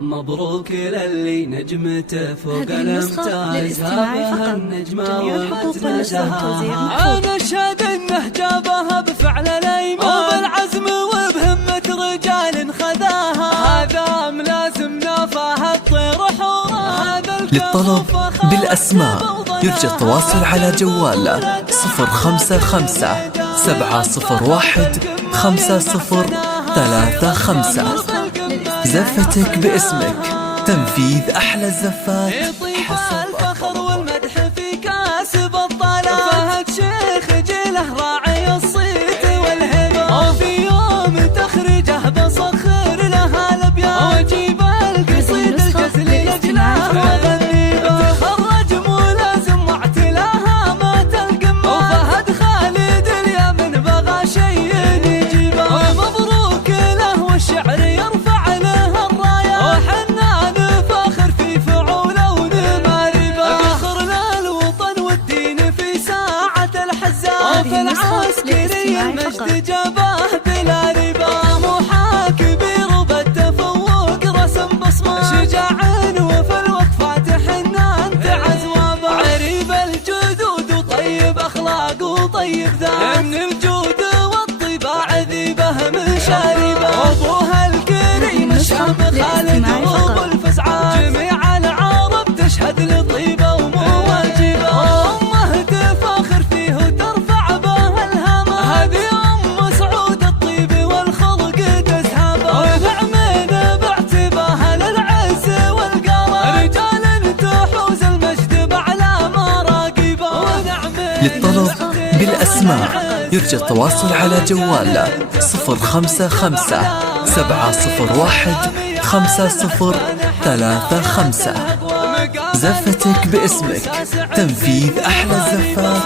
مبروك للي نجمته فوق هذه النسخة الامتاز، للاستماع هذه فقط. النجمة جميع الحقوق والنشر والتوزيع وامتزاجها. محفوظ. انا اشهد انه جابها بفعل الايمان وبالعزم وبهمة رجال خذاها، هذا ملازم نافاه الطير حورها. للطلب بالأسماء يرجى التواصل على جوال 055 701 5035. زفتك باسمك، تنفيذ أحلى الزفات حسب الفخر والمدح في كاسب الطلال. فهد شيخ جيله راعي الصيت والهبة، وفي يوم تخرجه بصخر لها الابيات، واجيب القصيد الجزل يجناه وغنيبه. تخرج ملازم واعتلاها مات القمه، وفهد خالد اليمن بغى شيء يجيبه. ومبروك له والشعر يرفع له الرايه، وحنا نفاخر في فعوله ونماربه. فخر للوطن والدين في ساعة الحزان، وفي العسكري المجد جابه بلا ربا. محا كبير وبالتفوق رسم بصمه، شجاع وفي الوقفات حنان تعزوابه. عريب الجدود وطيب اخلاق وطيب ذات، من الجود والطباع ذيبه مشاربه. ابوها الكريم الشام خالد وابو الفزعات، جميع العرب تشهد لطيبه ومواجبه. امه تفاخر فيه وترفع به الهامه، هذه ام سعود الطيب والخلق تزهابه. ونعمين باعتباها للعز والقرار، رجال تحوز المجد باعلى مراقبه. للطلب بالأسماء يرجى التواصل على جوال 055 701 5035. زفتك باسمك، تنفيذ أحلى الزفات